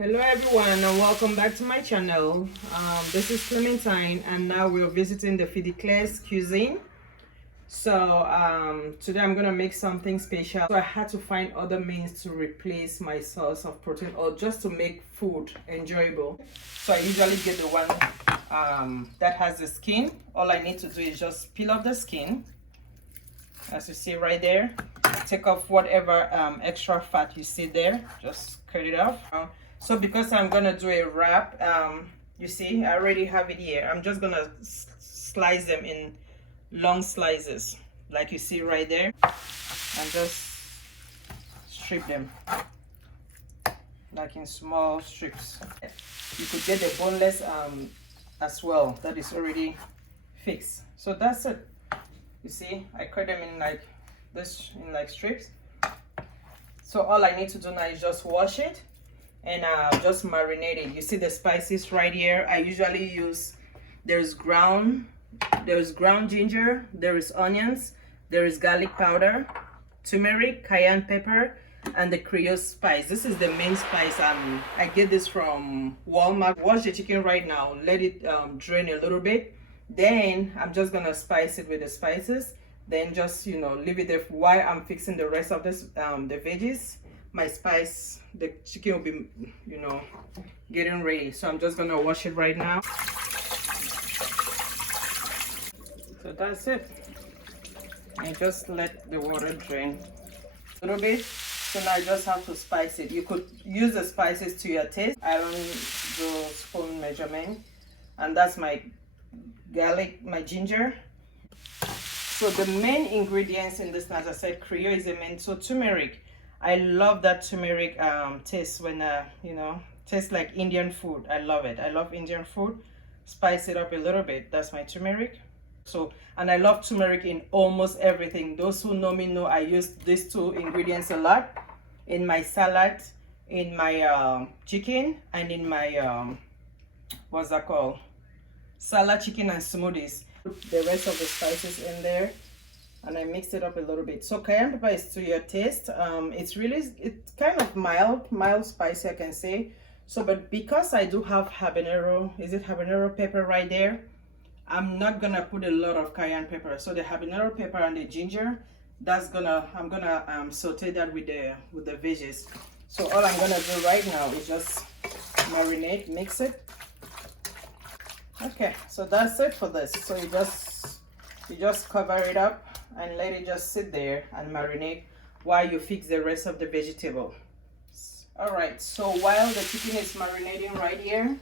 Hello everyone and welcome back to my channel. This is Clementine and now we're visiting the FidiCle's Cuisine. So today I'm gonna make something special. So I had to find other means to replace my source of protein or just to make food enjoyable. So I usually get the one that has the skin. All I need to do is just peel off the skin, as you see right there. Take off whatever extra fat you see there, just cut it off. So because I'm gonna do a wrap, you see I already have it here. I'm just gonna slice them in long slices like you see right there and just strip them like in small strips. You could get the boneless as well, that is already fixed. So that's it. You see I cut them in like this, in like strips. So all I need to do now is just wash it and just marinate it. You see the spices right here. I usually use, there's ground ginger, there is onions, there is garlic powder, turmeric, cayenne pepper, and the Creole spice. This is the main spice. I get this from Walmart. Wash the chicken right now, let it drain a little bit. Then I'm just gonna spice it with the spices. Then just, you know, leave it there while I'm fixing the rest of this the veggies. My spice, the chicken will be, you know, getting ready. So I'm just gonna wash it right now. So that's it. And just let the water drain a little bit. So now I just have to spice it. You could use the spices to your taste. I don't do spoon measurement. And that's my garlic, my ginger. So the main ingredients in this, as I said, Creole is the main. So turmeric. I love that turmeric taste when you know, tastes like Indian food. I love it. I love Indian food. Spice it up a little bit. That's my turmeric. So, and I love turmeric in almost everything. Those who know me know I use these two ingredients a lot in my salad, in my chicken, and in my what's that called, salad, chicken, and smoothies. Put the rest of the spices in there and I mix it up a little bit. So cayenne pepper is to your taste. It's kind of mild spicy, I can say. So but because I do have habanero, is it habanero pepper right there, I'm not gonna put a lot of cayenne pepper. So the habanero pepper and the ginger, I'm gonna saute that with the veggies. So all I'm gonna do right now is just marinate, mix it. Okay, so that's it for this. So you just cover it up and let it just sit there and marinate while you fix the rest of the vegetable. All right, so while the chicken is marinating right here,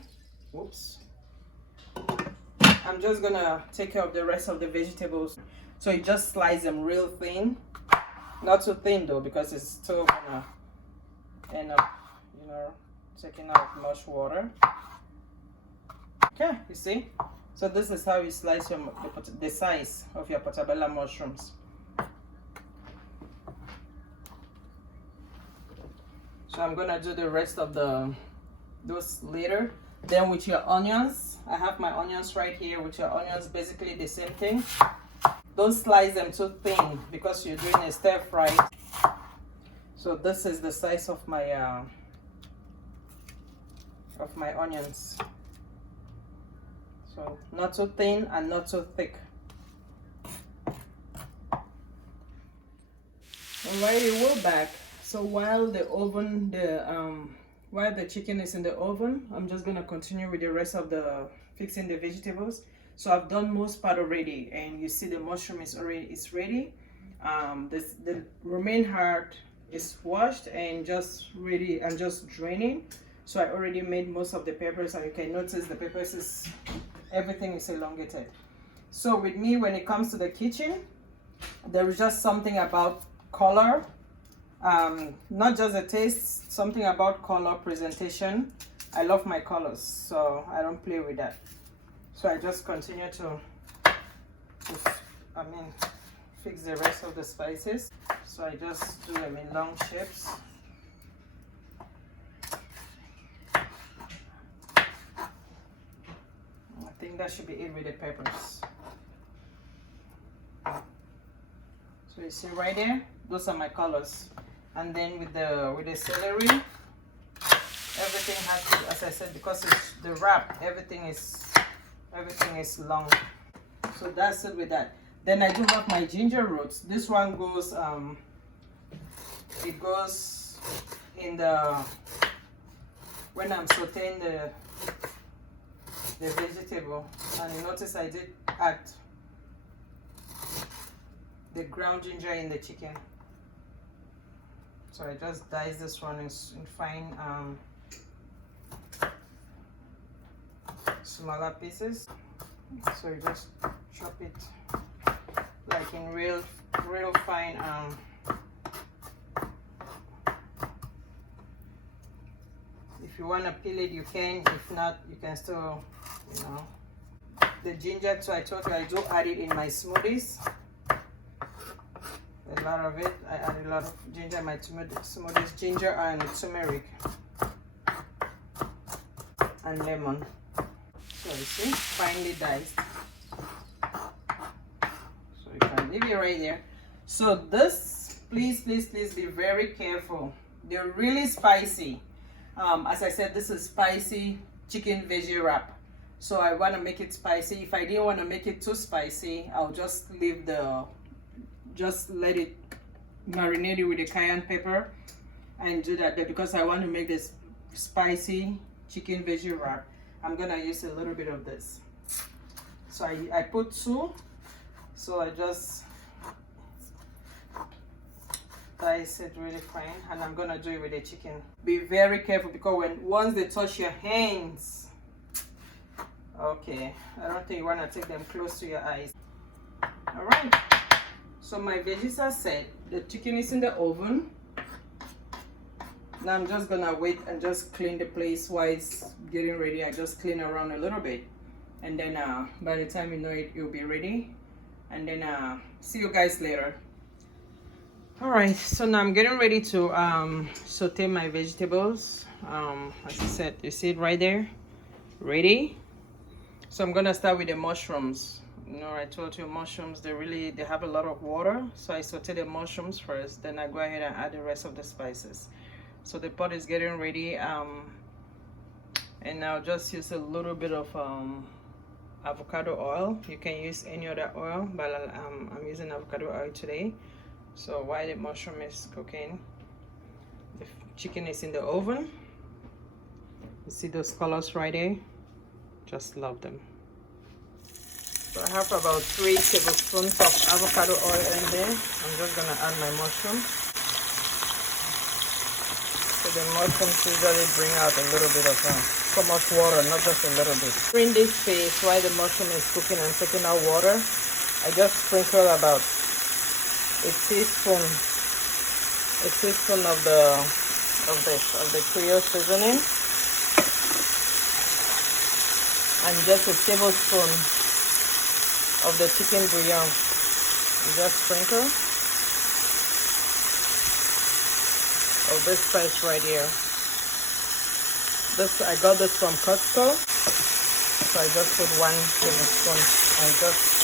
whoops, I'm just gonna take care of the rest of the vegetables. So you just slice them real thin, not too thin though, because it's still gonna end up, you know, taking out much water. Okay, you see? So this is how you slice the size of your portobello mushrooms. So I'm gonna do the rest of those later. Then with your onions, I have my onions right here. With your onions, basically the same thing. Don't slice them too thin because you're doing a stir fry. So this is the size of my onions. So not too thin and not too thick. Alrighty, we're back. So while the chicken is in the oven, I'm just gonna continue with the rest of fixing the vegetables. So I've done most part already, and you see the mushroom is ready. The remaining heart is washed and just ready and just draining. So I already made most of the peppers, and you can notice the peppers everything is elongated. So with me, when it comes to the kitchen, there is just something about color, not just the taste, something about color, presentation. I love my colors, so I don't play with that. So I just continue to fix the rest of the spices. So I just do them in long shapes. I think that should be it with the peppers. So you see right there, those are my colors. And then with the celery, everything everything has to, as I said, because it's the wrap, everything is long. So that's it with that. Then I do have my ginger roots. This one goes it goes in the, when I'm sauteing the vegetable. And you notice I did add the ground ginger in the chicken. So I just dice this one in fine smaller pieces. So you just chop it like in real fine if you want to peel it, you can. If not, you can still, you know. The ginger too, I told you I do add it in my smoothies. A lot of it. I add a lot of ginger in my smoothies. Ginger and turmeric and lemon. So you see, finely diced. So you can leave it right there. So this, please be very careful. They're really spicy. As I said, this is spicy chicken veggie wrap. So I want to make it spicy. If I didn't want to make it too spicy, I'll just leave just let it marinate it with the cayenne pepper and do that. But because I want to make this spicy chicken veggie wrap, I'm gonna use a little bit of this. So I put 2. So I just dice it really fine, and I'm gonna do it with the chicken. Be very careful, because once they touch your hands, okay, I don't think you want to take them close to your eyes. All right, so my veggies are set. The chicken is in the oven. Now I'm just gonna wait and just clean the place while it's getting ready. I just clean around a little bit, and then by the time you know it, it'll be ready. And then see you guys later. All right, so now I'm getting ready to saute my vegetables. As I said, you see it right there, ready. So I'm gonna start with the mushrooms. You know, I told you mushrooms, they have a lot of water. So I saute the mushrooms first, then I go ahead and add the rest of the spices. So the pot is getting ready, and I'll just use a little bit of avocado oil. You can use any other oil, but I'm using avocado oil today. So while the mushroom is cooking, the chicken is in the oven. You see those colors right there? Just love them. So I have about 3 tablespoons of avocado oil in there. I'm just gonna add my mushroom. So the mushrooms usually bring out a little bit of so much water, not just a little bit. In this phase, while the mushroom is cooking and taking out water, I just sprinkle about a teaspoon of the Creole seasoning, and just a tablespoon of the chicken bouillon. You just sprinkle of this spice right here. I got this from Costco, so I just put 1 tablespoon and just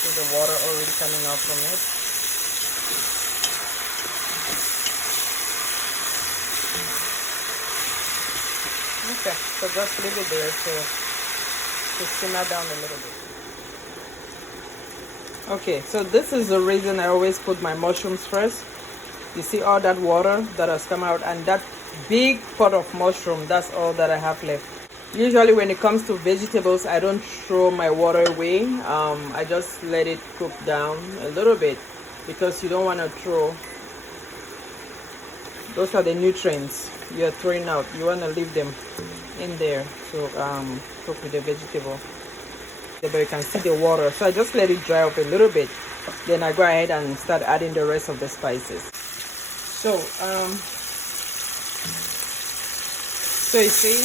see the water already coming out from it. Okay, so just leave it there to simmer down a little bit. Okay, so this is the reason I always put my mushrooms first. You see all that water that has come out, and that big pot of mushroom, that's all that I have left. Usually when it comes to vegetables, I don't throw my water away. I just let it cook down a little bit, because you don't want to throw. Those are the nutrients you're throwing out. You want to leave them in there to cook with the vegetable. But you can see the water, so I just let it dry up a little bit. Then I go ahead and start adding the rest of the spices. So you see,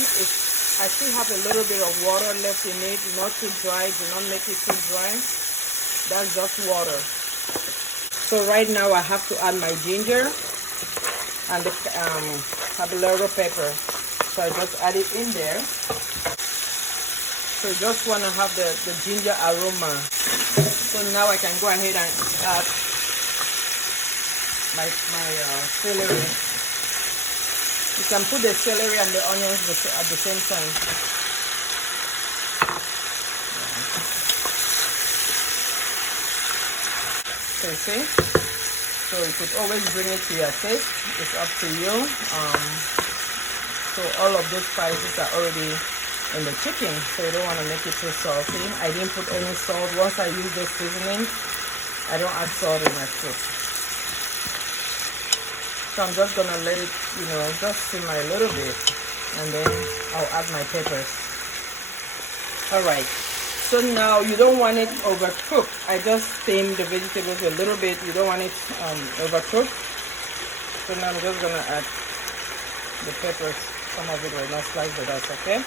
I still have a little bit of water left in it. Not too dry. Do not make it too dry. That's just water. So right now I have to add my ginger and the habanero pepper. So I just add it in there. So you just want to have the ginger aroma. So now I can go ahead and add celery. You can put the celery and the onions at the same time. Okay, see? So you could always bring it to your taste. It's up to you. So all of those spices are already in the chicken, so you don't want to make it too salty. I didn't put any salt. Once I use this seasoning, I don't add salt in my food. So I'm just gonna let it, just simmer a little bit, and then I'll add my peppers. All right. So now you don't want it overcooked. I just steamed the vegetables a little bit. You don't want it overcooked. So now I'm just gonna add the peppers. Some of it will not slice, but that's okay.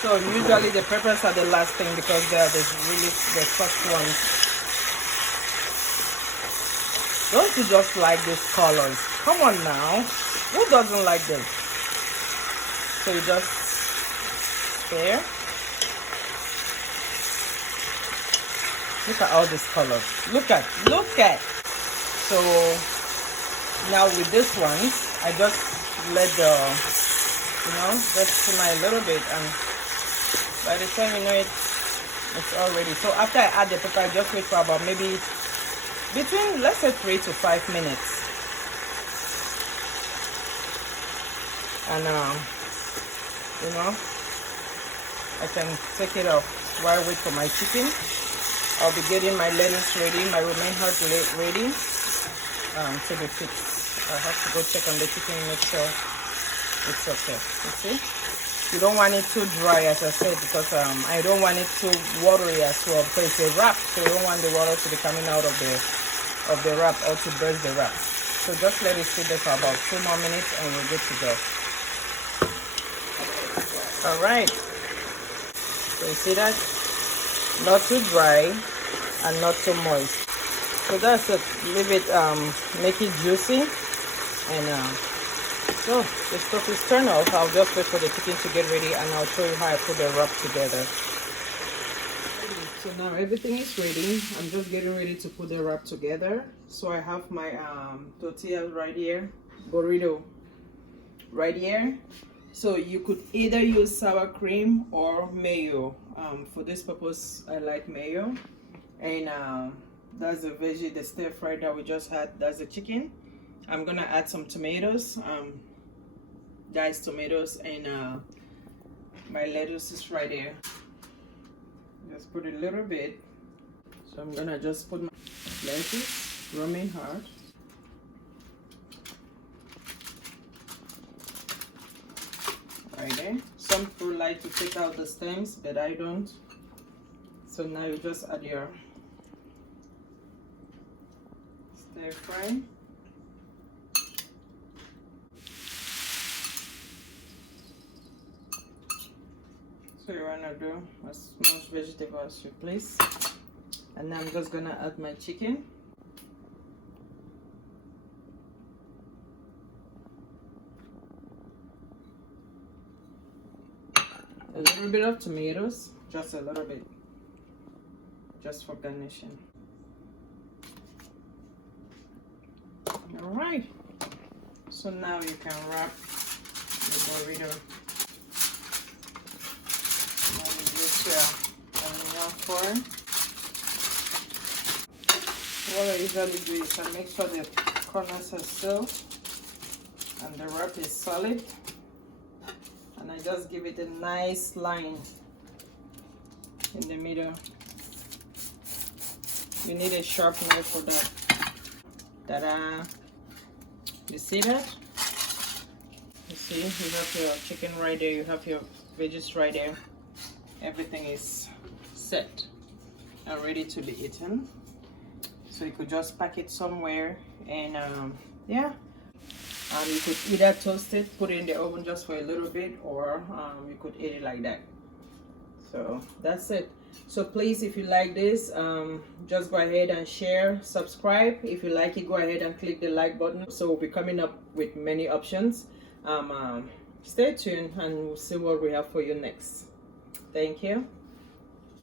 So usually the peppers are the last thing because they are the first ones. Don't you just like these colors? Come on now. Who doesn't like them? So you just stir. Look at all these colors. Look at. So now with this one, I just let the, just simmer a little bit, and by the time you know it, it's all ready. So after I add the pepper, I just wait for about maybe between, let's say, 3 to 5 minutes. And I can take it off while I wait for my chicken. I'll be getting my lettuce ready, my romaine heart ready to be fixed. I have to go check on the chicken and make sure it's okay. You see? You don't want it too dry, as I said, because I don't want it too watery as well, because it's a wrap, so you don't want the water to be coming out of the wrap or to burst the wrap. So just let it sit there for about 2 more minutes and we're good to go. All right. So you see that? Not too dry and not too moist. So that's it. Leave it, make it juicy, and so the stuff is turned off. I'll just wait for the chicken to get ready, and I'll show you how I put the wrap together. So now everything is ready. I'm just getting ready to put the wrap together. So I have my tortillas right here, burrito right here. So you could either use sour cream or mayo. For this purpose, I like mayo. And that's the veggie, the stir fry that we just had. That's the chicken. I'm gonna add some tomatoes, diced tomatoes, and my lettuce is right there. Just put a little bit. So I'm gonna just put my lettuce, romaine heart, right there. Some people like to take out the stems, but I don't. So now you just add your stir fry. So you wanna do as much vegetable as you please. And now I'm just gonna add my chicken. A little bit of tomatoes, just a little bit, just for garnishing. All right, so now you can wrap the burrito. Now you use your aluminum foil. What I usually do is I make sure the corners are sealed and the wrap is solid. And I just give it a nice line in the middle. You need a sharp knife for that. Ta-da! You see that? You see, you have your chicken right there, you have your veggies right there. Everything is set and ready to be eaten. So you could just pack it somewhere, and yeah. You could either toast it, put it in the oven just for a little bit, or you could eat it like that. So that's it. So please, if you like this, just go ahead and share, subscribe. If you like it, go ahead and click the like button. So we'll be coming up with many options. Stay tuned and we'll see what we have for you next. Thank you.